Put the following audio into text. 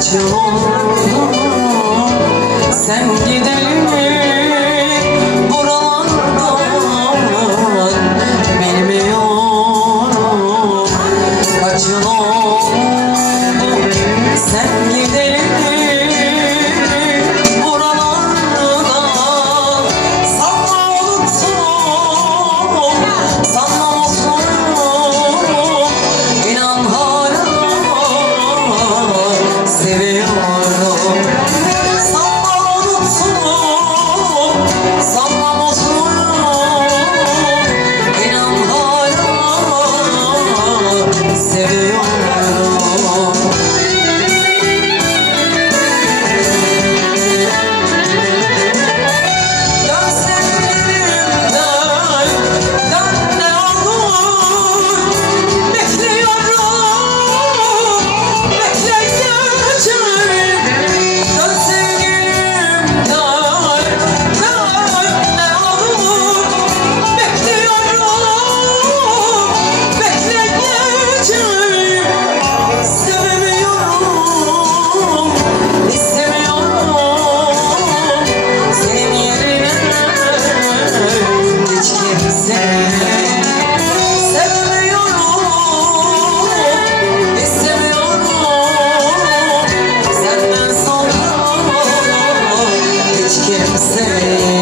Oldu sen gideli sereno say.